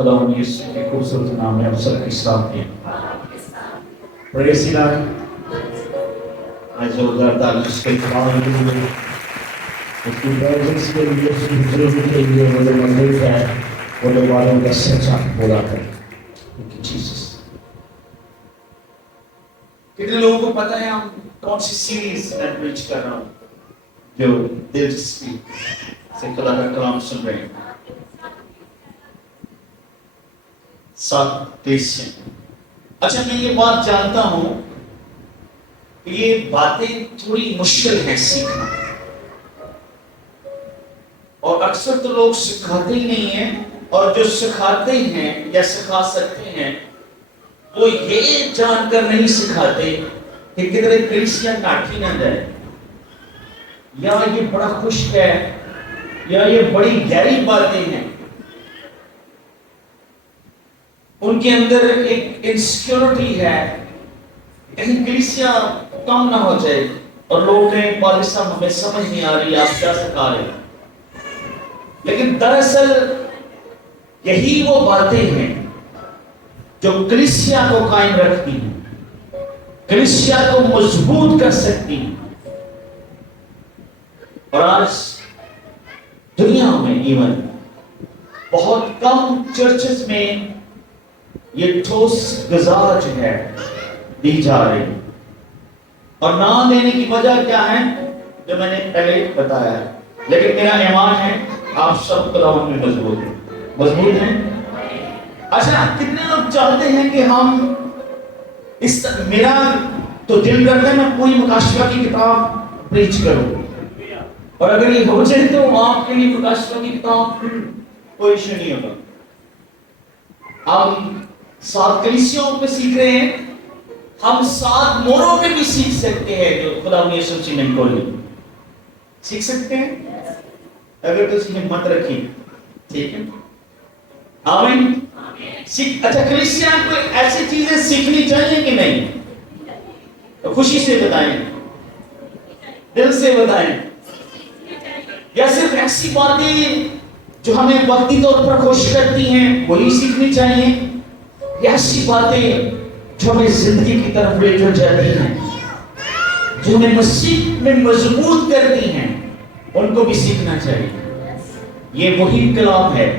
خدا یسوع کے خوبصورت نام میں آپ سب کے ساتھ ہیں. پریز دی لارڈ. آج زوردار تعریف کے بعد اس کی پریزنس کے لیے اس کی حضور کے لیے مجھے ممنون ہے بولے والوں کا سچا بولا کر. جیسس. کتنے لوگوں کو پتہ ہے ہم کون سی سیریز میں پریچ کر رہا ہوں جو دلچسپی سے خدا کا کلام سن رہے ہیں؟ 7 کلیسیاں. اچھا میں یہ بات جانتا ہوں کہ یہ باتیں تھوڑی مشکل ہیں سیکھنا، اور اکثر تو لوگ سکھاتے ہی نہیں ہیں، اور جو سکھاتے ہیں یا سکھا سکتے ہیں وہ یہ جان کر نہیں سکھاتے کہ کدھر کلیسیاں کاٹی نہ جائے، یا یہ بڑا خشک ہے، یا یہ بڑی گہری باتیں ہیں. ان کے اندر ایک انسیکیورٹی ہے، کہیں کلیسیاں کم نہ ہو جائے اور لوگ کہیں پادری صاحب ہمیں سمجھ نہیں آ رہی آپ کیا سکھا رہے ہیں. لیکن دراصل یہی وہ باتیں ہیں جو کلیسیا کو قائم رکھتی ہیں، کلیسیا کو مضبوط کر سکتی ہیں. اور آج دنیا میں ایون بہت کم چرچز میں یہ ٹھوس غذا جو ہے دی جا رہی ہے. اور نہ دینے کی وجہ کیا ہے جو میں نے پہلے بتایا ہے، لیکن میرا ایمان ہے آپ سب خداوند میں مضبوط ہیں. اچھا کتنے لوگ چاہتے ہیں کہ ہم میرا تو دل کرتا ہے میں پوری مکاشفہ کی کتاب پریچ کروں، اور اگر یہ ہو جائے تو آپ کے لیے مکاشفہ کی کتاب کوئی ایشو نہیں ہوگا. ہم 7 کلیسیوں پہ سیکھ رہے ہیں، ہم 7 موروں پہ بھی سیکھ سکتے ہیں جو خدا یسوع مسیح نے کھولی. سیکھ سکتے ہیں اگر تو اس کی ہمت رکھی. ٹھیک ہے، آمین. اچھا کلیسیاں کو ایسی چیزیں سیکھنی چاہیے کہ نہیں؟ خوشی سے بتائیں، دل سے بتائیں، یا صرف ایسی باتیں جو ہمیں وقتی طور پر خوش کرتی ہیں وہی سیکھنی چاہیے، یا ایسی باتیں جو ہمیں زندگی کی طرف لے کر جاتی ہیں، جو ہمیں مسیح میں مضبوط کرتی ہیں، ان کو بھی سیکھنا چاہیے. یہ وہی کلام ہے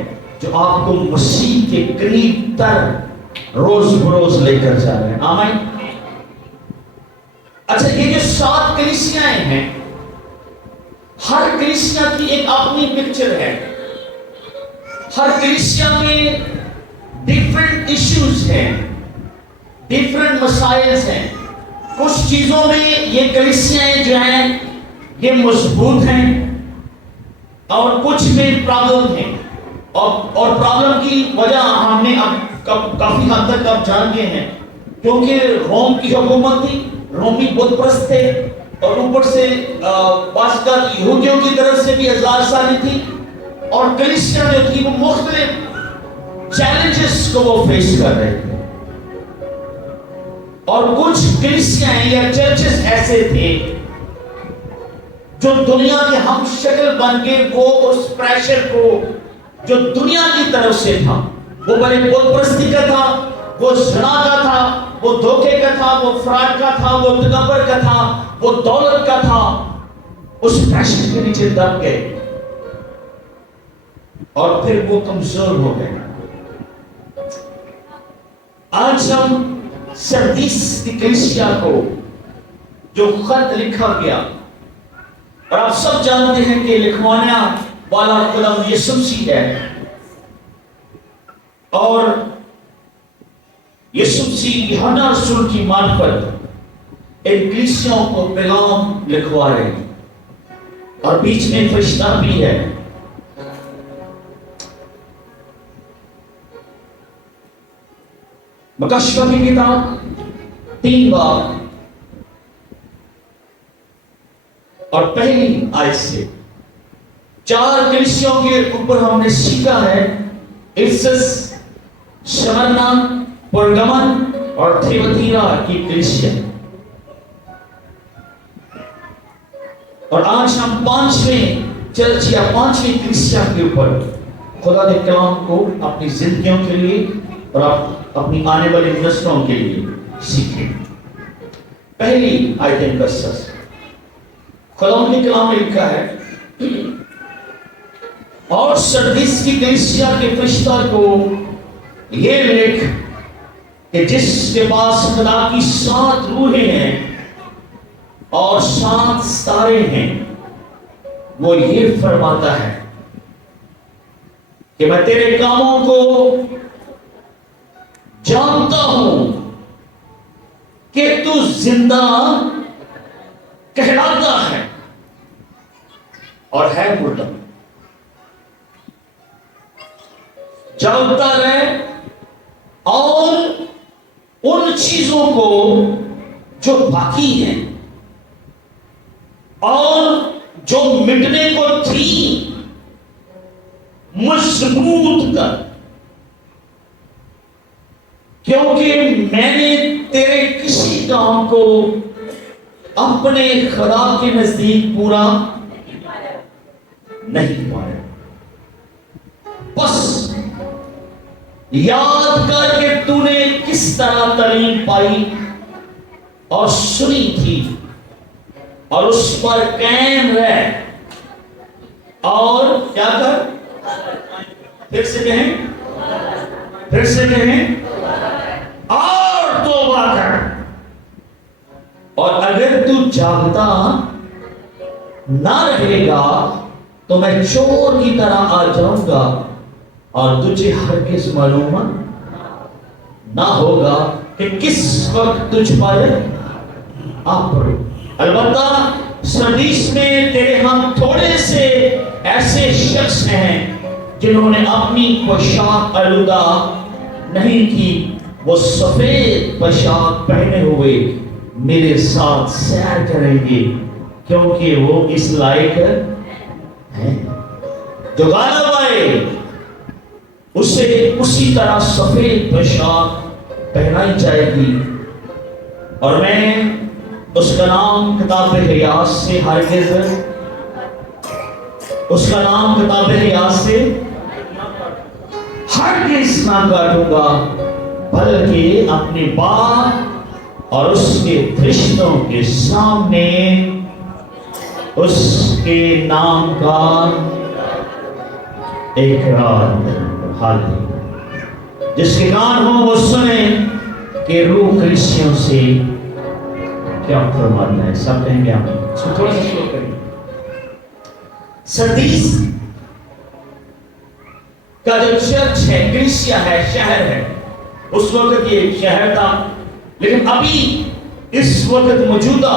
جو آپ کو مسیح کے قریب تر روز بروز لے کر جا رہے ہیں. آمین. اچھا یہ جو 7 کلیسیاں ہیں، ہر کلیسیا کی ایک اپنی پکچر ہے، ہر کلیسیا میں ڈیفرنٹ ایشوز ہیں، ڈیفرنٹ مسائل ہیں. کچھ چیزوں میں یہ کلیسیاں جو ہیں یہ مضبوط ہیں، اور کچھ میں پرابلم ہے. اور پرابلم کی وجہ ہم نے اب کافی حد تک اب جان گئے ہیں، کیونکہ روم کی حکومت تھی، رومی بت پرست تھے، اور اوپر سے باسکت یہودیوں کی طرف سے بھی ہزار سالی تھی، اور کلیسیا جو تھی وہ مختلف چیلنجز کو وہ فیس کر رہے تھے. اور کچھ کلیسیاں یا چرچز ایسے تھے جو دنیا کے ہم شکل بن کے وہ اس پریشر کو جو دنیا کی طرف سے تھا، وہ بڑے بت پرستی کا تھا، وہ زنا کا تھا، وہ دھوکے کا تھا، وہ فراڈ کا تھا، وہ تکبر کا تھا، وہ دولت کا تھا، اس پریشر کے نیچے دب گئے اور پھر وہ کمزور ہو گئے. آج ہم سردیس کی کلیسیا کو جو خط لکھا گیا، اور آپ سب جانتے ہیں کہ لکھوانے والا خدا یسوع مسیح ہے، اور یسوع مسیح یوحنا رسول کی معرفت ان کلیسیوں کو پیغام لکھوا رہے ہیں، اور بیچ میں فرشتہ بھی ہے. مکاشفہ کی کتاب 3 باب اور پہلی آیت سے 4 کلیسیوں کے اوپر ہم نے سیکھا ہے: افسس، شمرنا، پرگمن اور تھیواتیرا کی کلیسیا. اور آج ہم 5ویں چرچ یا 5ویں کلیسیا کے اوپر خدا کے کلام کو اپنی زندگیوں کے لیے اور اپنی آنے والی نسلوں کے لیے سیکھیں۔ پہلی آیت کا سس خدا کے کلام میں لکھا ہے، اور سردیس کی کلیسیا کے فرشتہ کو یہ لکھ کہ جس کے پاس خدا کی 7 روحیں ہیں اور 7 ستارے ہیں، وہ یہ فرماتا ہے کہ میں تیرے کاموں کو جانتا ہوں کہ تو زندہ کہلاتا ہے اور ہے مردہ۔ جانتا رہے اور ان چیزوں کو جو باقی ہیں اور جو مٹنے کو تھی مضبوط کر، کیونکہ میں نے تیرے کسی کام کو اپنے خدا کے نزدیک پورا نہیں پایا۔ بس یاد کر کہ تو نے کس طرح تعلیم پائی اور سنی تھی، اور اس پر قائم رہ، اور کیا کر؟ پھر سے کہیں، پھر سے کہیں، اور توبہ کر۔ اور اگر تو جاگتا نہ رہے گا تو میں چور کی طرح آ جاؤں گا اور تجھے ہرگز معلوم نہ ہوگا کہ کس وقت تجھ پر آ پڑے۔ البتہ سردیس میں تیرے ہم تھوڑے سے ایسے شخص ہیں جنہوں نے اپنی پوشاک آلودہ نہیں کی، وہ سفید پوشاک پہنے ہوئے میرے ساتھ سیر کریں گے، کیونکہ وہ اس لائق ہیں۔ جو غالب آئے اسے اسی طرح سفید پوشاک پہنائی جائے گی، اور میں اس کا نام کتاب حیات سے ہرگز اس کا نام کتاب حیات سے ہرگز نہ کاٹوں گا، بلکہ اپنے باپ اور اس کے فرشتوں کے سامنے اس کے نام کا اقرار کروں۔ جس کے کان ہو وہ سنیں کہ روح کلیسیوں سے کیا فرماتا ہے۔ سب کہیں گے آمین۔ اس کو تھوڑا سا شروع کریں۔ سردیس کا جو چرچ ہے، کلیسیا ہے، شہر ہے، اس وقت یہ شہر تھا، لیکن ابھی اس وقت موجودہ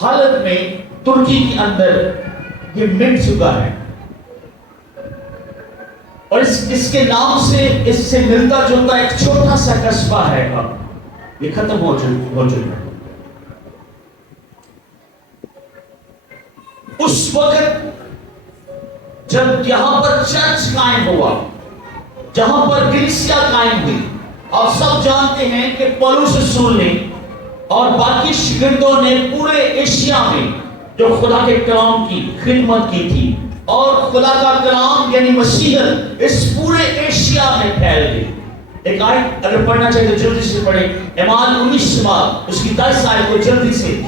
حالت میں ترکی کے اندر یہ مٹ چکا ہے، اور اس کے نام سے اس سے ملتا جلتا ایک چھوٹا سا قصبہ ہے، اب یہ ختم ہو چکا ہے۔ اس وقت جب یہاں پر چرچ قائم ہوا، جہاں پر کلیسیا قائم ہوئی، آپ سب جانتے ہیں کہ پولس رسول نے اور باقی شاگردوں نے پورے ایشیا میں جو خدا کے کلام کی خدمت کی تھی، اور خدا کا کلام یعنی مسیحیت اس پورے ایشیا میں پھیل گئی۔ ایک آیت اگر پڑھنا چاہے تو جلدی سے پڑھیں، اعمال 19 باب اس کی 10 آیت کو جلدی سے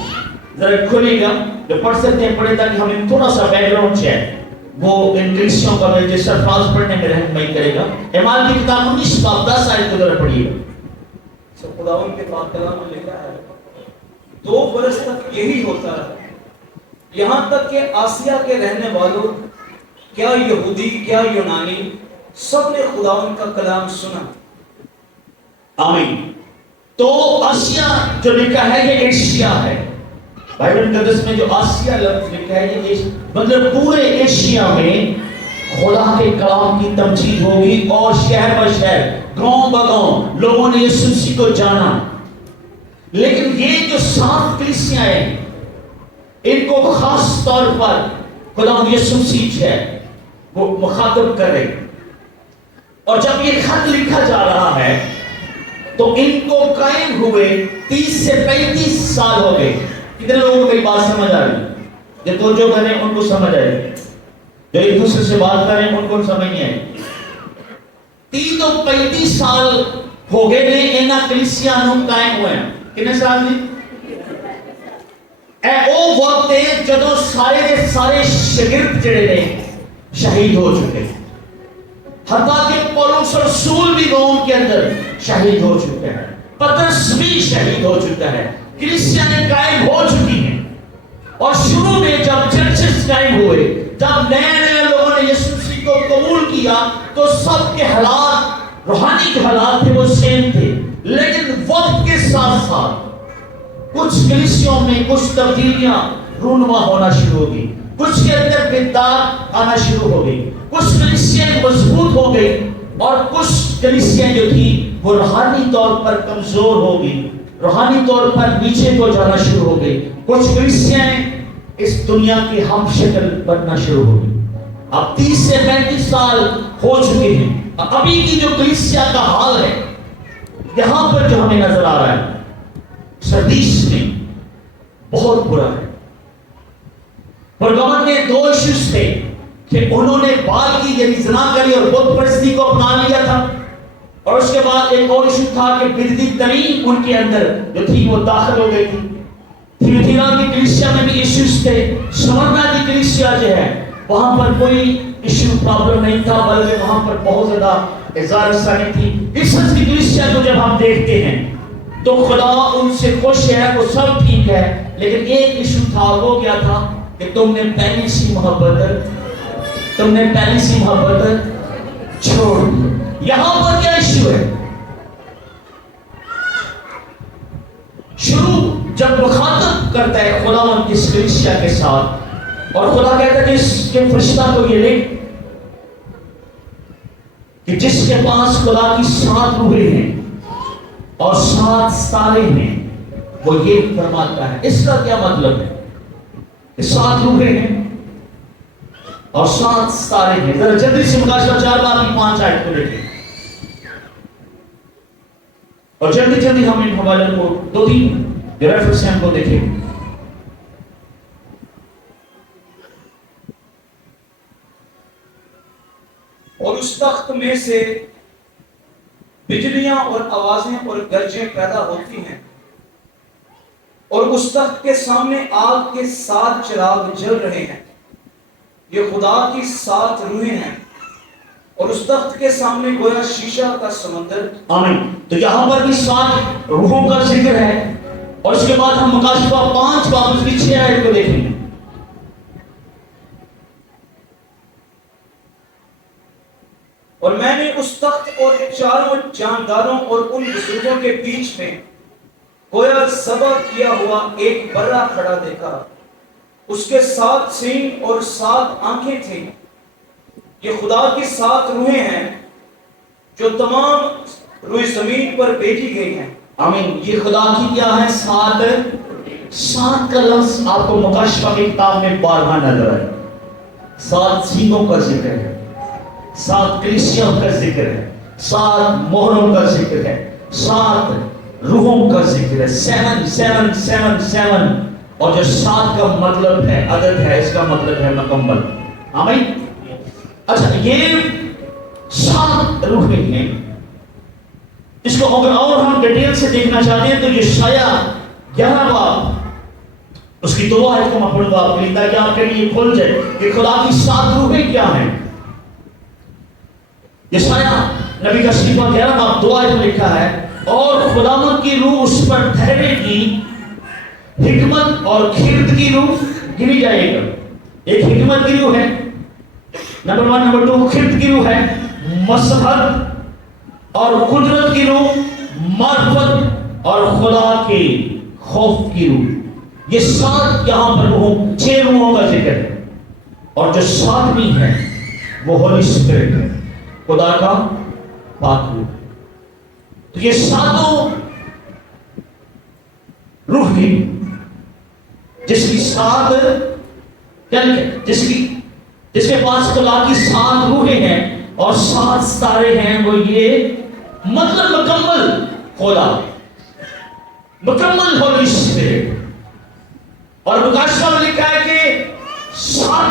ذرا کھولے گا، جو پڑھ سکتے ہیں پڑھیں تاکہ ہمیں تھوڑا سا بیک گراؤنڈ چاہے وہ انگلیسیوں کا میں جس الفاظ پڑھنے میں رہنمائی کرے گا۔ اعمال کی کتاب 19 باب 10 آیت کو ذرا پڑھیے گا۔ خداوند کے پاک کلام میں لکھا ہے، 2 برس تک یہی ہوتا ہے، یہاں تک کہ آسیا کے رہنے والوں، کیا یہودی کیا یونانی، سب نے خداوند کا کلام سنا۔ آمین۔ تو آسیا جو لکھا ہے یہ ایشیا ہے، بائبل مقدس میں جو آسیا لفظ لکھا ہے یہ مطلب پورے ایشیا میں خدا کے کلام کی تمجید ہوگی، اور شہر بہ شہر، گاؤں بہ گاؤں لوگوں نے یسوع مسیح کو جانا۔ لیکن یہ جو 7 کلیسیاں ہیں، ان کو خاص طور پر خدا یسوع مسیح ہے وہ مخاطب کرے، اور جب یہ خط لکھا جا رہا ہے تو ان کو قائم ہوئے 30 سے 35 سال ہو گئے۔ کتنے لوگوں کو یہ بات سمجھ آ رہی ہے؟ جو کریں ان کو سمجھ آئے گی۔ جو ایک دوسرے سے بات کر رہے ہیں ان کو سمجھ نہیں آئی. 35 سال ہو گئے نے اینا کلیسیاں نو قائم ہوئے ہیں. کتنے سال دی؟ اے او وقت ہے جدو سارے دے سارے شاگرد جڑے نے شہید ہو چکے ہیں. حتیٰ کہ پولس رسول بھی روم کے اندر شہید ہو چکے ہیں. پترس بھی شہید ہو چکا ہے. کلیسیاں قائم ہو چکی ہیں. اور شروع میں جب چرچز قائم ہوئے، جب نئے نئے لوگوں نے یسوع مسیح کو قبول کیا تو سب کے حالات، روحانی کے حالات تھے وہ سیم تھے. لیکن وقت کے ساتھ ساتھ کچھ کلیسیوں میں کچھ تبدیلیاں رونما ہونا شروع ہو گئی. کچھ کے اندر بدعات آنا شروع ہو گئی. کچھ کلیسیاں مضبوط ہو گئی اور کچھ کلیسیاں جو تھی وہ روحانی طور پر کمزور ہو گئی، روحانی طور پر نیچے کو جانا شروع ہو گئی. کچھ کلیسیاں اس دنیا کی ہم شکل بننا شروع ہو گئی. اب 30 سے 35 سال ہو چکے ہیں. ابھی کی جو کلیسیا کا حال ہے یہاں پر جو ہمیں نظر آ رہا ہے سردیس میں بہت برا ہے. پرگمن میں 2 ایشوز تھے کہ انہوں نے بال کی یعنی زنا کری اور بت پرستی کو اپنا لیا تھا، اور اس کے بعد ایک اور ایشو تھا کہ بدعتی ترین ان کے اندر جو تھی وہ داخل ہو گئی تھی. تھیوتیرا کی کلیسیا میں بھی ایشوز تھے. سمرنا کی کلیسیا جو ہے وہاں پر کوئی ایشو پرابلم نہیں تھا، بلکہ وہاں پر بہت زیادہ اظہار ثانی تھی. افسس کی کلیسیا کو جب ہم دیکھتے ہیں تو خدا ان سے خوش ہے، وہ سب ٹھیک ہے، لیکن ایک ایشو تھا. وہ کیا تھا کہ تم نے پہلی سی محبت چھوڑ دی. یہاں پر کیا ایشو ہے؟ شروع جب مخاطب کرتا ہے خدا ان کی کلیسیا کے ساتھ، اور خدا کہتا ہے کہ اس کے فرشتہ کو یہ لکھ کہ جس کے پاس خدا کی 7 روحیں ہیں اور 7 ستارے ہیں وہ یہ فرماتا ہے. اس کا کیا مطلب ہے کہ 7 روحیں ہیں اور 7 ستارے ہیں؟ ذرا جلدی سے مکاشفہ 4 باب کی 5 آیت کو دیکھیں اور جلدی جلدی ہم ان حوالے کو 2-3 ریفرنس ہم کو دیکھیں. اور اس تخت میں سے بجلیاں اور آوازیں اور گرجیں پیدا ہوتی ہیں، اور اس تخت کے سامنے آگ کے 7 چراغ جل رہے ہیں. یہ خدا کی 7 روحیں ہیں، اور اس تخت کے سامنے گویا شیشہ کا سمندر. آمین. تو یہاں پر بھی 7 روحوں کا ذکر ہے، اور اس کے بعد ہم مکاشفہ 5 باب اس کی 6 آیت کو دیکھیں گے. اور میں نے اس تخت اور 4 جانداروں اور ان بزرگوں کے بیچ میں گویا ذبح کیا ہوا ایک برہ کھڑا دیکھا. اس کے 7 سینگ اور 7 آنکھیں تھیں. یہ خدا کی 7 روحیں ہیں جو تمام روئے زمین پر بھیجی گئی ہیں. آمین. یہ خدا کی کیا ہے؟ 7 کا لفظ آپ کو مکاشفہ کی کتاب میں بارہا نظر ہے. 7 سینگوں کا ذکر ہے، 7 کلیسیوں کا ذکر ہے، 7 مہروں کا ذکر ہے، 7 روحوں کا ذکر ہے. 7 اور جو 7 کا مطلب ہے عدد ہے، اس کا مطلب ہے مکمل. آمین. اچھا، یہ 7 روحیں ہیں. اس کو اگر اور ہم ڈیٹیل سے دیکھنا چاہتے ہیں تو یہ شایا 11 باب اس کی 2 آیت کو میں پڑھوں گا آپ کے لیے تاکہ آپ کے لیے کھل جائے کہ خدا کی 7 روحیں کیا ہیں. یسایہ نبی کا صحیفہ 11 باب 2 آیت میں لکھا ہے، اور خداوند کی روح اس پر ٹھہرے گی، حکمت اور کھرد کی روح گنی جائے گا. ایک حکمت کی روح ہے نمبر 1، نمبر 2 کھرد کی روح ہے، مسحت اور قدرت کی روح، معرفت اور خدا کے خوف کی روح. یہ 7 یہاں پر روحوں 6 روحوں کا ذکر ہے، اور جو 7ویں ہے وہ ہولی اسپرٹ ہے، خدا کا پاک روح. تو یہ 7 روح کی جس کی 7 جس کے پاس خدا کی 7 روحیں ہیں اور 7 ستارے ہیں، وہ یہ مطلب مکمل خدا، مکمل ہولی اسپرٹ. اور مکاشفہ میں لکھا ہے کہ 7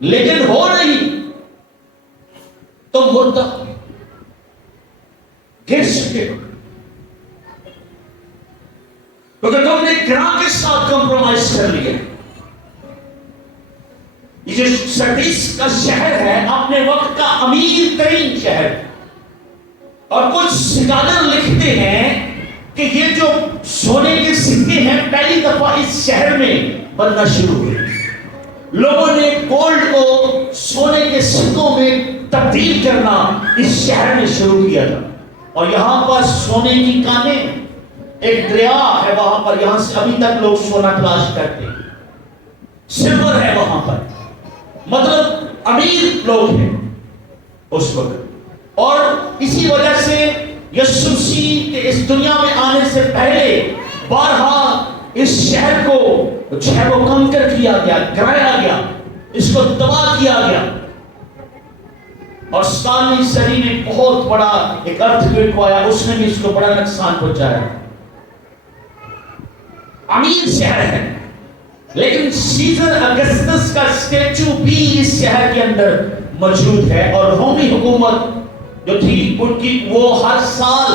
لیکن ہو نہیں تو مردہ گر چکے ہو، کیونکہ تم نے گراں کے ساتھ کمپرومائز کر لیا۔ یہ جو سردیس کا شہر ہے اپنے وقت کا امیر ترین شہر، اور کچھ سکالر لکھتے ہیں کہ یہ جو سونے کے سکے ہیں پہلی دفعہ اس شہر میں بننا شروع ہوئے۔ لوگوں نے گولڈ کو سونے کے سکوں میں تبدیل کرنا اس شہر میں شروع کیا تھا، اور یہاں پر سونے کی کانیں، ایک دریا ہے وہاں پر، یہاں سے ابھی تک لوگ سونا تلاش کرتے ہیں، سلور ہے وہاں پر، مطلب امیر لوگ ہیں اس وقت۔ اور اسی وجہ سے یسوع مسیح کے اس دنیا میں آنے سے پہلے بارہا اس شہر کو جو ہے وہ کنکر کیا گیا، گرایا گیا، اس کو تباہ کیا گیا، اور 17ویں صدی میں بہت بڑا ایک ارتھکویک آیا، اس نے بھی اس کو بڑا نقصان پہنچایا۔ امیر شہر ہے، لیکن سیزر اگسطس کا اسٹیچو بھی اس شہر کے اندر موجود ہے، اور رومی حکومت جو تھی ان کی، وہ ہر سال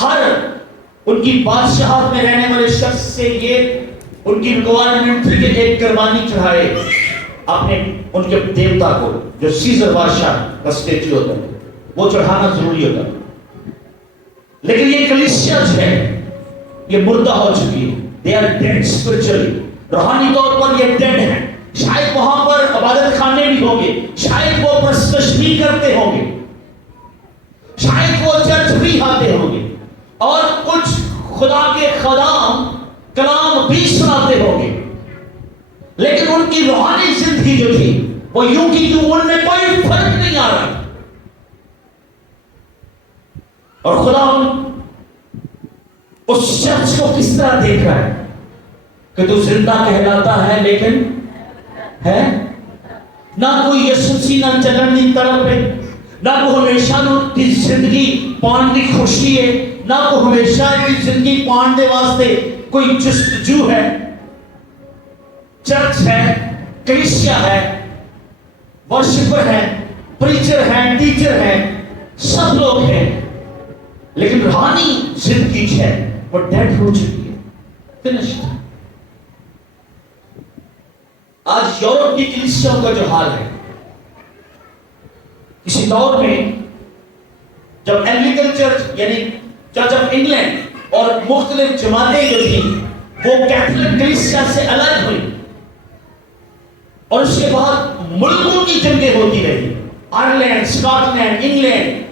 ہر ان کی بادشاہت میں رہنے والے شخص سے یہ ان کی ریکوائرمنٹ تھی کہ ایک قربانی چڑھائے اپنے ان کے دیوتا کو، جو سیزر بادشاہ کا اسٹیچو ہوتا ہے وہ چڑھانا ضروری ہوتا ہے۔ لیکن یہ کلیسیا جو ہے یہ مردہ ہو چکی ہے، they are dead spiritually، روحانی طور پر یہ ڈیڈ ہیں۔ شاید وہاں پر عبادت خانے بھی ہوں گے، شاید وہ پرستش بھی کرتے ہوں گے، شاید وہ چرچ بھی آتے ہوں گے، اور کچھ خدا کے خدام کلام بھی سناتے ہوں گے، لیکن ان کی روحانی زندگی جو تھی وہ یوں کی یوں، ان میں کوئی فرق نہیں آ رہا، اور خدا اس شخص کو کس طرح دیکھ رہا ہے کہ تو زندہ کہلاتا ہے لیکن ہے نہ کوئی یسوع مسیح نہ چلن دی طرف ہے، نہ کو ہمیشہ کی زندگی پان دی خوشی ہے، نہ کو ہمیشہ کی زندگی پان دے واسطے کوئی جستجو ہے۔ چرچ ہے، کلیسیا ہے، ورشپر ہے، پریچر ہے، ٹیچر ہے، سب لوگ ہیں، لیکن روحانی زندگی ہے وہ ڈیڈ ہو چکی ہے، فنشڈ۔ آج یورپ کی کلیسیوں کا جو حال ہے، کسی دور میں جب اینگلیکن چرچ یعنی چرچ آف انگلینڈ اور مختلف جماعتیں جو تھیں وہ کیتھولک کلیسیا سے الگ ہوئی، اور اس کے بعد ملکوں کی جنگیں ہوتی رہی، آئرلینڈ، اسکاٹ لینڈ، انگلینڈ،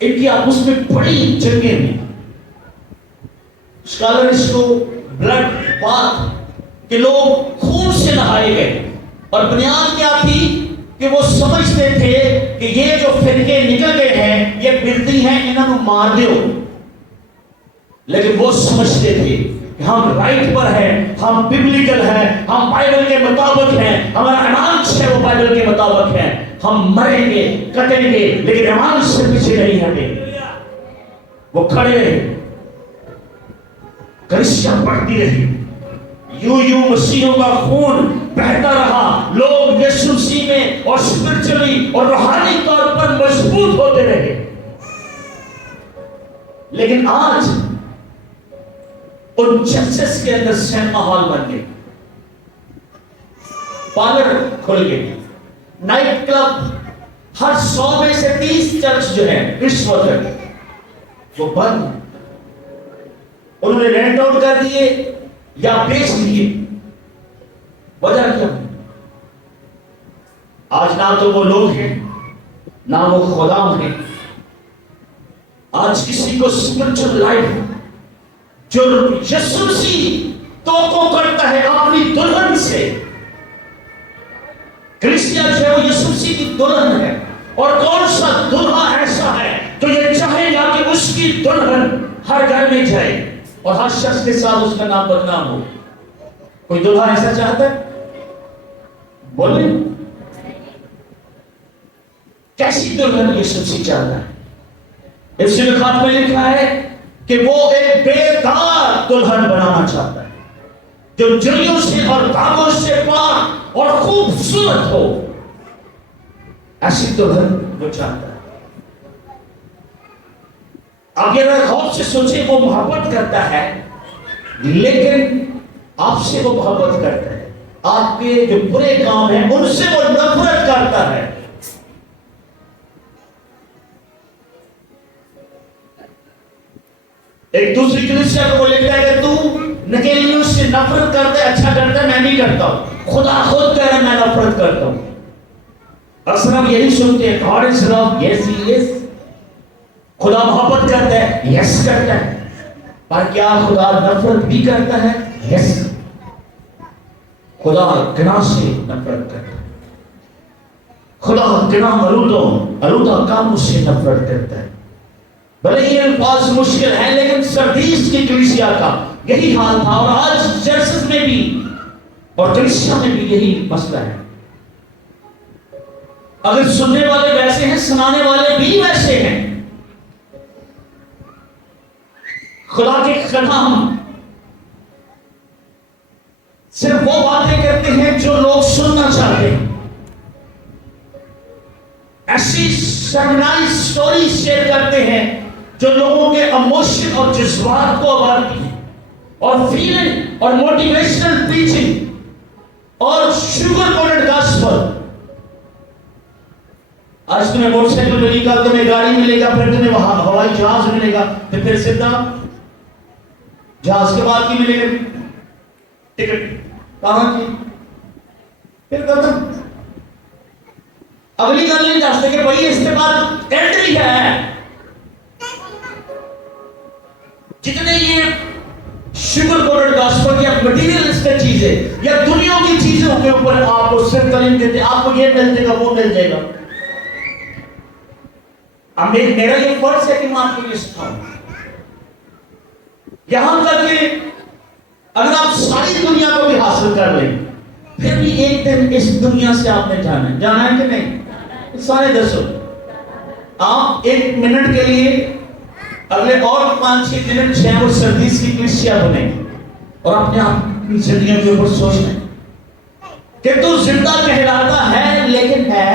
ان کی آپس میں بڑی جنگیں ہوئی۔ اسکالر اس کو بلڈ بات کہ لوگ خون سے نہائے گئے، اور بنیاد کیا تھی کہ وہ سمجھتے تھے کہ یہ جو فرقے نکل گئے ہیں یہ بردی ہیں، انہوں کو مار دیو، لیکن وہ سمجھتے تھے کہ ہم رائٹ پر ہیں، ہم ببلیکل ہیں، ہم بائبل کے مطابق ہیں، ہمارا ایمان ہے وہ بائبل کے مطابق ہے، ہم مریں گے کٹیں گے لیکن ایمان سے پیچھے نہیں ہٹیں۔ وہ کھڑے رہے، کلیسیا بڑھتی رہی، یوں مسیحوں کا خون بہتا رہا، لوگ یسوع مسیح میں اور اسپرچولی اور روحانی طور پر مضبوط ہوتے رہے۔ لیکن آج ان چرچز کے اندر سینما ہال بن گئے، پارلر کھل گئے، نائٹ کلب، ہر 100 میں سے 30 چرچ جو ہے اس وقت وہ بند، انہوں نے رینٹ آؤٹ کر دیے یا بیچ دیے۔ وجہ کیا؟ آج نہ تو وہ لوگ ہیں نہ وہ خدا ہیں۔ آج کسی کو اسپرچل لائف جو یسوع مسیح توقع کرتا ہے اپنی دلہن سے، کلیسیا جو ہے وہ یسوع مسیح کی دلہن ہے، اور کون سا دلہا ایسا ہے تو یہ چاہے گا کہ اس کی دلہن ہر گھر میں جائے اور ہر شخص کے ساتھ اس کا نام بدنام ہو؟ کوئی دلہا ایسا چاہتا ہے؟ بولیں کیسی دلہن یسوع مسیح چاہتا ہے؟ اس لکھات میں لکھا ہے کہ وہ ایک بے داغ دلہن بنانا چاہتا ہے، جو جریوں سے اور داغوں سے پاک اور خوبصورت ہو، ایسی دلہن وہ چاہتا ہے۔ اب یہ غور سے سوچیں، وہ محبت کرتا ہے لیکن آپ سے وہ محبت کرتا ہے، آپ کے جو برے کام ہیں ان سے وہ نفرت کرتا ہے۔ ایک دوسری کلیسیا کو وہ لکھتا ہے کہ تو نکیلیوں سے نفرت کرتا ہے، اچھا کرتا ہے، میں نہیں کرتا ہوں، خدا خود کہہ رہا ہے میں نفرت کرتا ہوں۔ اکثر ہم یہی سنتے ہیں God is love, yes he is، خدا محبت کرتا ہے، یس کرتا ہے، پر کیا خدا نفرت بھی کرتا ہے؟ یس، خدا گناہ سے نفرت کرتا ہے، خدا گناہ آلودہ کاموں سے نفرت کرتا ہے۔ بھلے یہ الفاظ مشکل ہے لیکن سردیس کی کلیسیا کا یہی حال تھا، اور آج چرچز میں بھی اور کلیسیا میں بھی یہی مسئلہ ہے۔ اگر سننے والے ویسے ہیں، سنانے والے بھی ویسے ہیں۔ خدا کے کلام صرف وہ باتیں کرتے ہیں جو لوگ سننا چاہتے ہیں، ایسی سرمنائی سٹوری شیئر کرتے ہیں جو لوگوں کے ایموشن اور جذبات کو ابھارتی ہے، اور فیلنگ اور موٹیویشنل پریچنگ اور شوگر کوٹڈ گاسپل۔ آج تمہیں موٹر سائیکل ملے گا، تمہیں گاڑی ملے گا، پھر تمہیں وہاں ہوائی جہاز ملے گا، پھر سیدھا جہاز کے بعد کی ملے گا ٹکٹ کہاں کی، پھر ختم۔ اگلی گل نہیں دستے کہ بھائی اس کے بعد انٹری ہے۔ جتنے یہ شوگر کوٹڈ گاسپل یا مٹیریلسٹک چیزیں یا دنیا کی چیزوں کے اوپر آپ کو صرف تعلیم دیتے ہیں، آپ کو یہ مل جائے گا، وہ مل جائے گا۔ اب میرا یہ فرض ہے کہ میں آپ کو یہ سکھاؤں، یہاں تک کہ اگر آپ ساری دنیا کو بھی حاصل کر لیں پھر بھی ایک دن اس دنیا سے آپ نے جانا ہے کہ نہیں؟ سارے دسو، آپ ایک منٹ کے لیے اگلے اور 5-6 منٹ وہ سردیس کی کلیسیا بنیں اور اپنے آپ کی زندگیوں کے اوپر سوچ لیں کہ تو زندہ کہلاتا ہے لیکن ہے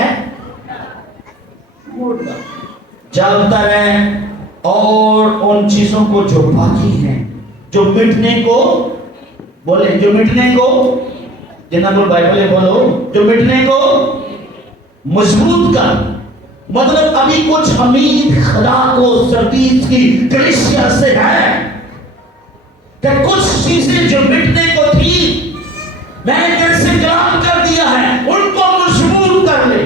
مردہ۔ جاگتا رہے اور ان چیزوں کو جو باقی ہیں، جو مٹنے کو بولے، جو مٹنے کو، جنہاں کو بائبل ہے بولو، جو مٹنے کو مضبوط کر۔ مطلب ابھی کچھ امید خدا کو سردیس کی کلیسیا سے ہے کہ کچھ چیزیں جو مٹنے کو تھی میں نے دل سے کلام کر دیا ہے، ان کو مضبوط کر لے،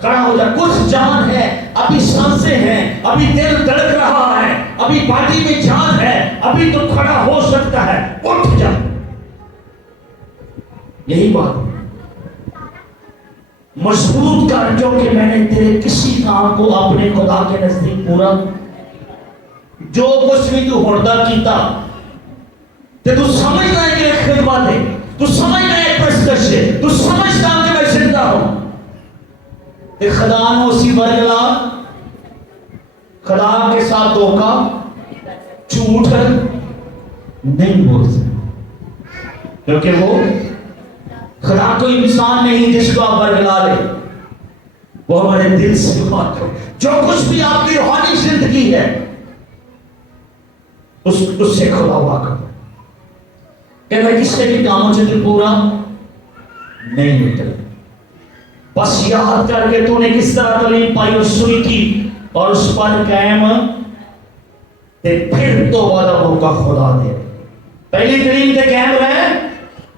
کھڑا ہو جا۔ کچھ جان ہے، ابھی سانسیں ہیں، ابھی دل دھڑک رہا ہے، ابھی باڈی میں جان ہے، ابھی تو کھڑا ہو سکتا ہے، اٹھ جا۔ یہی بات مضبوط کر، جو کہ میں نے تیرے کسی کام کو اپنے خدا کے نزدیک پورا، جو کچھ بھی تو ہردہ کیتا تے تو سمجھنا ہے کہ خدمت ہے، تو سمجھنا ہے پیشکش ہے، تو سمجھتا کہ میں زندہ ہوں۔ تے خدا نے اسی برگلا، خدا کے ساتھ دھوکا، جھوٹ نہیں بول سکتے، کیونکہ وہ خدا کوئی انسان نہیں جس کو آپ برگلا لے، وہ ہمارے دل سے بات ہو۔ جو کچھ بھی آپ کی روحانی زندگی ہے اس سے خدا ہوا کرو، کہتا ہے کس سے بھی کاموں سے تو پورا نہیں نکل۔ بس یاد کر کے تو نے کس طرح تعلیم پائی اور سنی تھی اور اس پر قائم، تے پھر تو والا موقع خدا دے۔ پہلی تعلیم تے قائم رہے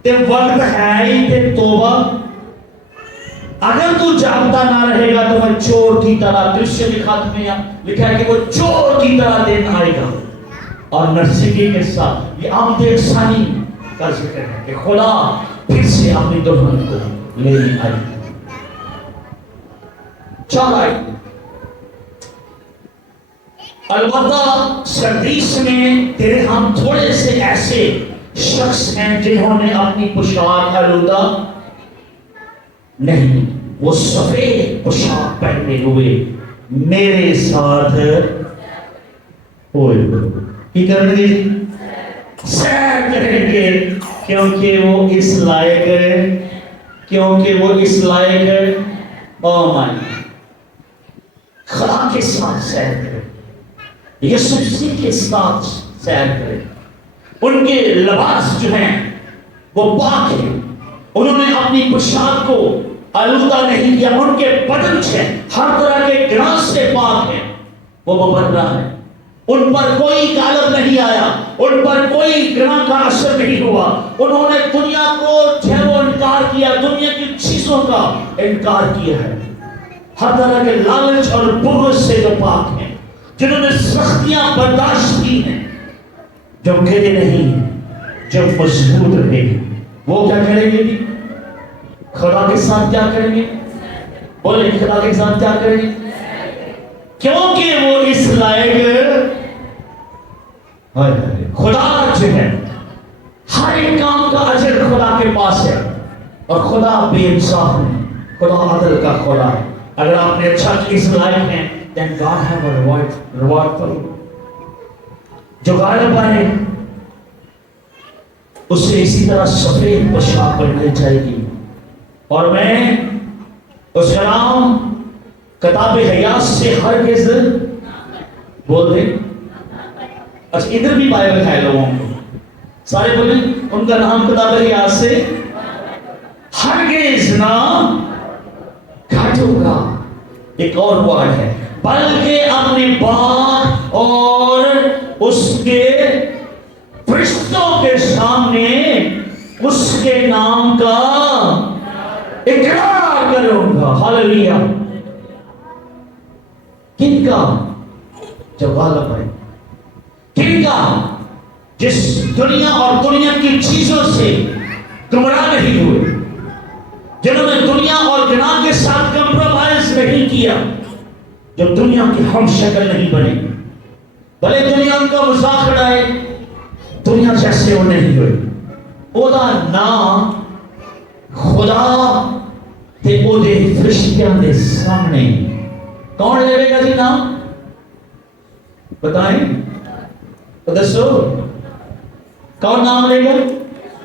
تے وقت ہے ہی تے توبہ۔ اگر تو جاگتا نہ رہے گا تو میں چور کی طرح، کرسچن کے خط میں لکھا ہے کہ وہ چور کی طرح دن آئے گا۔ اور نرسکی کے ساتھ یہ عام دیکھ ثانی کا ذکر ہے کہ خدا پھر سے اپنی دلہن کو لینے آئی۔ 4 آئی۔ البتہ سردیس میں تیرے ہم تھوڑے سے ایسے شخص ہیں جنہوں نے اپنی پوشاک آلودہ نہیں، وہ سفید پوشاک پہنے ہوئے میرے ساتھ ہوئے کی کریں گے، سیر کریں گے، کیونکہ وہ اس لائق کیونکہ وہ اس لائق ہے او مائی خدا کے ساتھ سیر کرے، یسوع مسیح کے ساتھ سیر کرے. ان کے لباس جو ہیں وہ پاک ہیں، انہوں نے اپنی پوشاک کو آلودہ نہیں کیا، ان کے بدن سے ہر طرح کے گناہ سے پاک ہیں، وہ مبرہ ہے، ان پر کوئی غالب نہیں آیا، ان پر کوئی گناہ کا اثر نہیں ہوا. انہوں نے دنیا کو جو ہے وہ انکار کیا، دنیا کی چیزوں کا انکار کیا ہے، ہر طرح کے لالچ اور بغض سے جو پاک ہیں، جنہوں نے سختیاں برداشت کی ہیں، جو گرے نہیں ہیں، جو مضبوط رہے ہیں. وہ کیا کریں گے؟ خدا کے ساتھ کیا کریں گے؟ بولیں خدا کے ساتھ کیا کریں گے؟ کیونکہ وہ اس لائق خدا جو ہے، ہر ایک کام کا اجر خدا کے پاس ہے، اور خدا بے انصاف ہے، خدا عدل کا خدا ہے. اگر آپ نے اچھا چیز لائق ہیں then God have a reward for you. جو غالب آئے اس سے اسی طرح سفید پوشاک پہنائی جائے گی، اور میں اس کا نام کتاب حیات سے ہرگز بول دیں. اچھا ادھر بھی بائبل ہے لوگوں کو، سارے بولیں ان کا نام کتاب حیات سے ہرگز نہ کاٹوں گا. ایک اور ورڈ ہے، بلکہ اپنے باپ اور اس کے فرشتوں کے سامنے اس کے نام کا اقرار کروں گا. ہاللیلویا. کن کا؟ جو غالب ہے. کن کا؟ جس دنیا اور دنیا کی چیزوں سے گمراہ نہیں ہوئے، جنہوں نے دنیا اور گناہ کے ساتھ کمپرومائز نہیں کیا، جو دنیا کی ہم شکل نہیں بنے، بھلے دنیا ان کا مذاق اڑائے، دنیا جیسے وہ نہیں ہوئے. اودا نام خدا تے او دے فرشتیاں دے سامنے کون لے گا جی نام؟ بتائیں تو دسو کون نام لے گا؟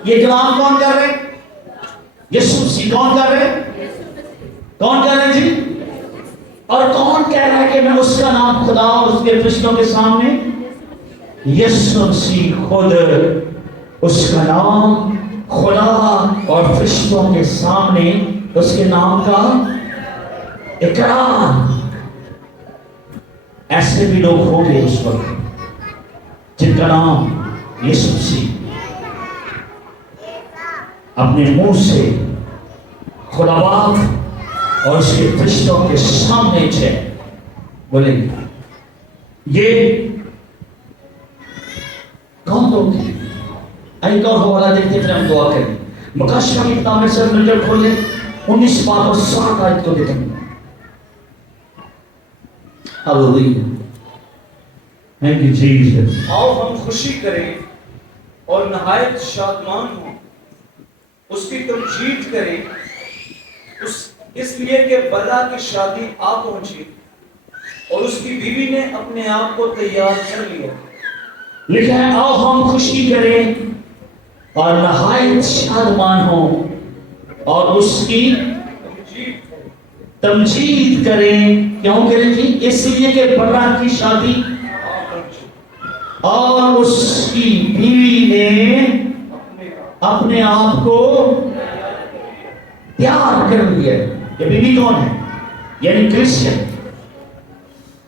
یہ کلام کون کر رہے؟ یسوع مسیح. کون کر رہے؟ کون کر رہے جی؟ اور کون کہہ رہا ہے کہ میں اس کا نام خدا اور اس کے فرشتوں کے سامنے؟ یسوع مسیح خود اس کا نام خدا اور فرشتوں کے سامنے اس کے نام کا اقرار. ایسے بھی لوگ ہوں گے اس وقت جن کا نام یسوع مسیح اپنے منہ سے خدا باپ اور اس کے فرشتوں کے سامنے بولیں گے. یہ کون لوگ ہیں؟ ایک اور حوالہ دیکھتے پھر ہم دعا کریں. مکاشفہ کی کتاب میں سر مل کر کھولیں 19 باب اور 7 آیت کو دیکھیں. ہاللیلویا. Thank you Jesus. آؤ ہم خوشی کریں اور نہایت شادمان ہوں، اس کی تمجید کریں، اس لیے کہ برا کی شادی آ پہنچی اور اس کی بیوی نے اپنے آپ کو تیار کر لیا. لکھا ہے آؤ ہم خوشی کریں اور نہایت شادمان ہوں اور اس کی تمجید کریں. کیوں کریں جی؟ اس لیے کہ برا کی شادی اور اس کی بیوی نے اپنے آپ کو تیار کر لیا. یہ بیوی کون ہے؟ یعنی کرسچن.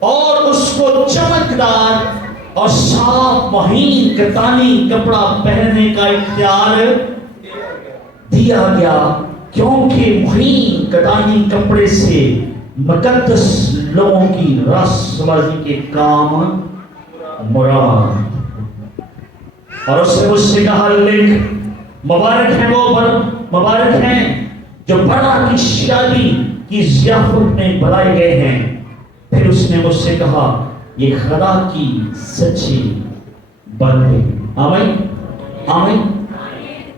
اور اس کو چمکدار اور صاف مہین کتانی کپڑا پہننے کا اختیار دیا گیا، کیونکہ مہین کتانی کپڑے سے مقدس لوگوں کی رس بازی کے کام مراد. اور اس نے مجھ سے کہا لکھ مبارک ہیں وہ مبارک ہیں جو برا کی شادی کی ضیافت میں بلائے گئے ہیں. پھر اس نے مجھ سے کہا یہ خدا کی سچی بات ہے. آمین آمین.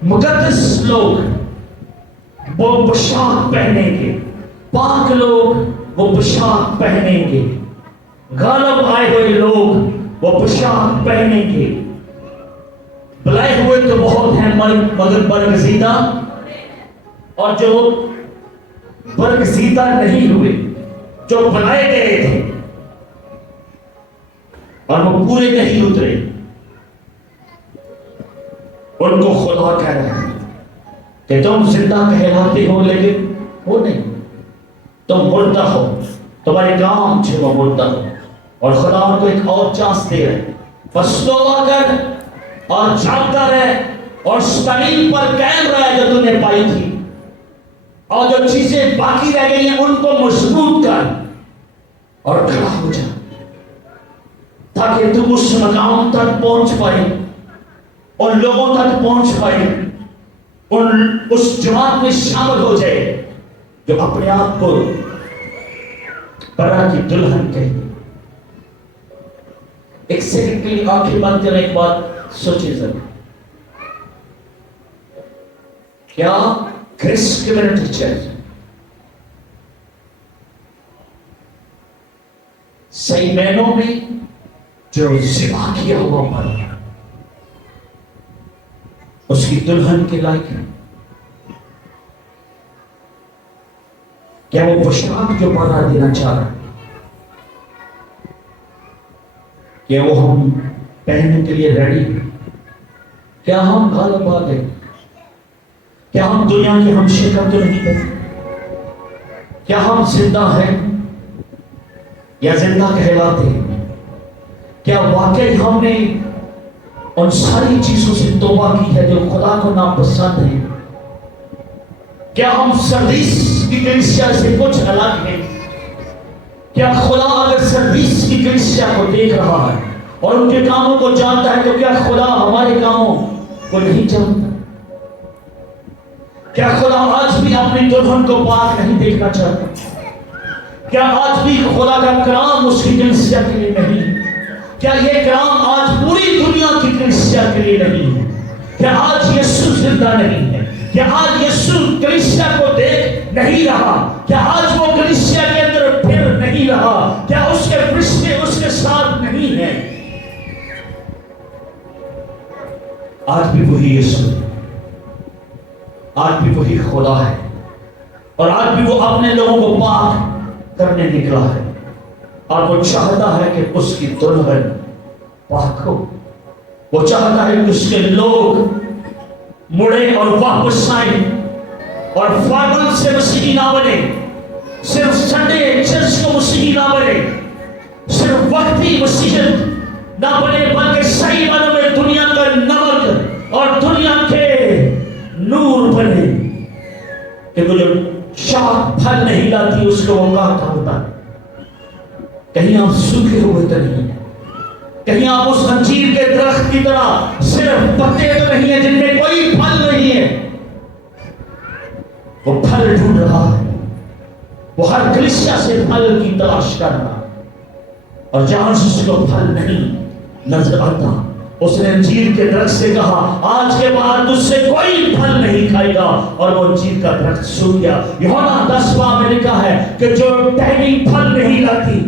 مقدس لوگ وہ پوشاک پہنیں گے، پاک لوگ وہ پوشاک پہنیں گے، غالب آئے ہوئے لوگ وہ پوشاک پہنیں گے. بلائے ہوئے تو بہت ہیں مگر برگزیدہ اور جو برگزیدہ نہیں ہوئے، جو بنائے گئے تھے اور وہ پورے نہیں اترے، ان کو خدا کہہ رہا ہے کہ تم زندہ کہلاتے ہو لیکن وہ نہیں، تم مردہ ہو، تمہارے کام جو وہ مردہ ہو۔ اور خدا ان کو ایک اور چانس دے رہے، بس توبہ کر اور جاگتا رہ اور تعلیم پر قائم رہ جو تم نے پائی تھی، اور جو چیزیں باقی رہ گئی ہیں ان کو مضبوط کر اور کھڑا ہو جا، تاکہ تم اس مقام تک پہنچ پائے، ان لوگوں تک پہنچ پائے، اس جماعت میں شامل ہو جائے جو اپنے آپ کو برا کی دلہن کہتے۔ ایک سیکنڈ کے لیے آنکھیں بند کریں، ایک بات سوچیں ضرور، کیا کرسٹ کمیونٹی چرچ صحیح معنوں میں جو ذبح کیا ہوا پر اس کی دلہن کے لائق ہے؟ کیا وہ پوشاک جو بارہ دینا چاہ رہا ہے، کیا وہ ہم پہننے کے لیے ریڈی ہیں؟ کیا ہم غالب آ گئے؟ کیا ہم دنیا کی ہم شکل تو نہیں کرتے؟ کیا ہم زندہ ہیں یا زندہ کہلاتے ہیں؟ کیا واقعی ہم نے ان ساری چیزوں سے توبہ کی ہے جو خدا کو ناپسند ہے؟ کیا ہم سروس کی کلیسیا سے کچھ الگ ہیں؟ کیا خدا اگر سروس کی کلیسیا کو دیکھ رہا ہے اور ان کے کاموں کو جانتا ہے تو کیا خدا ہمارے کاموں کو نہیں جانتا؟ کیا خدا آج بھی اپنی دلہن کو پاک نہیں دیکھنا چاہتا؟ کیا آج بھی خدا کا کلام اس کی کلیسیا کے لیے نہیں؟ کیا یہ کلام آج پوری دنیا کی کلیسیا کے لیے نہیں ہے؟ کیا آج یسوع زندہ نہیں ہے؟ کیا آج یسوع کلیسیا کو دیکھ نہیں رہا؟ کیا آج وہ کلیسیا کے اندر پھر نہیں رہا؟ کیا اس کے فرشتے اس کے ساتھ نہیں ہیں؟ آج بھی وہی یسوع، آج بھی وہی خدا ہے، اور آج بھی وہ اپنے لوگوں کو پاک کرنے نکلا ہے، اور وہ چاہتا ہے کہ اس کی دلہن پاک ہو۔ وہ چاہتا ہے کہ اس کے لوگ مڑے اور واپس آئیں اور فارمل سے مسیحی نہ بنے، صرف سنڈے چرچ کو مسیحی نہ بنے، صرف وقتی مسیحیت نہ بنے، بلکہ صحیح معنوں میں دنیا کا نمک اور دنیا کے نور بنے۔ کہ وہ جو شاخ پھل نہیں لاتی اس کو وہ کہاں ہوتا ہے؟ کہیں آپ سوکھے ہوئے تو نہیں ہیں، کہیں آپ اس انجیر کے درخت کی طرح صرف پتے تو نہیں ہیں جن میں کوئی پھل نہیں ہے؟ وہ پھل ڈھونڈ رہا ہے، وہ ہر کلیسیا سے پھل کی تلاش کر رہا ہے، اور جہاں سے اس کو پھل نہیں نظر آتا اس نے انجیر کے درخت سے کہا آج کے بعد تجھ سے کوئی پھل نہیں کھائے گا، اور وہ انجیر کا درخت سوکھ گیا۔ یوحنا 10 میں لکھا ہے کہ جو ٹہنی پھل نہیں لاتی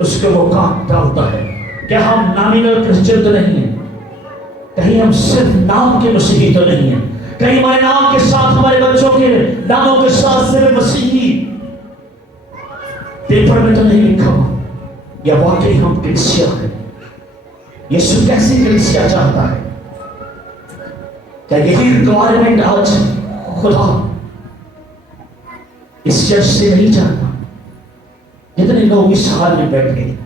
اس کو وہ کاٹ ڈالتا ہے۔ کیا ہم نامینل کرسچن تو نہیں ہیں؟ کہیں ہم صرف نام کے مسیحی تو نہیں ہیں؟ کہیں ہمارے نام کے ساتھ ہمارے بچوں کے ناموں کے ساتھ صرف مسیحی پیپر میں تو نہیں لکھا ہوا؟ یا واقعی ہم کلیسیا ہیں؟ یسوع کیسی کلیسیا چاہتا ہے؟ کیا یہی ریکوائرمنٹ آج خدا اس چرچ سے نہیں چاہتا؟ جتنے لوگ اس حال میں بیٹھے ہیں،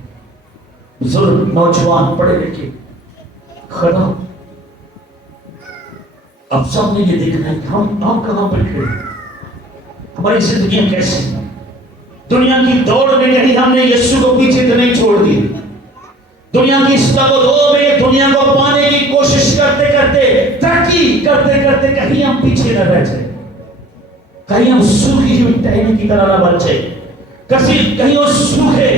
بزرگ، نوجوان، پڑھے لکھے، خدا اب سب نے یہ دیکھنا ہے کہ ہم کہاں بیٹھے ہیں، ہماری زندگیاں کیسی ہیں۔ دنیا کی دوڑ میں کہیں ہم نے یسوع کو پیچھے تو نہیں چھوڑ دی؟ دنیا کی اس تگو میں دنیا کو پانے کی کوشش کرتے کرتے، ترقی کرتے کرتے کہیں ہم پیچھے نہ رہ جائیں، کہیں ہم سوکھی ہوئی ٹہنی کی طرح نہ بن جائیں، کہیں وہ سوکھے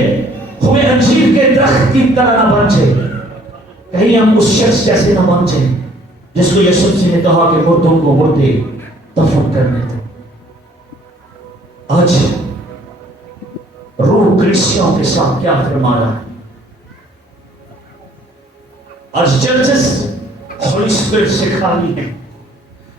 ہوئے انجیر کے درخت کی طرح نہ بن جائیں، کہیں ہم اس شخص جیسے نہ بن جائیں جس کو یسوع نے کہا کہ مردوں کو مردے دفن کرنے دو۔ آج روح کلیسیوں کے ساتھ کیا فرما رہا ہے؟ آج چرچز ہولی اسپرٹ سے خالی ہیں،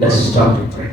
Let's start to pray.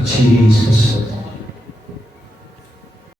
Jesus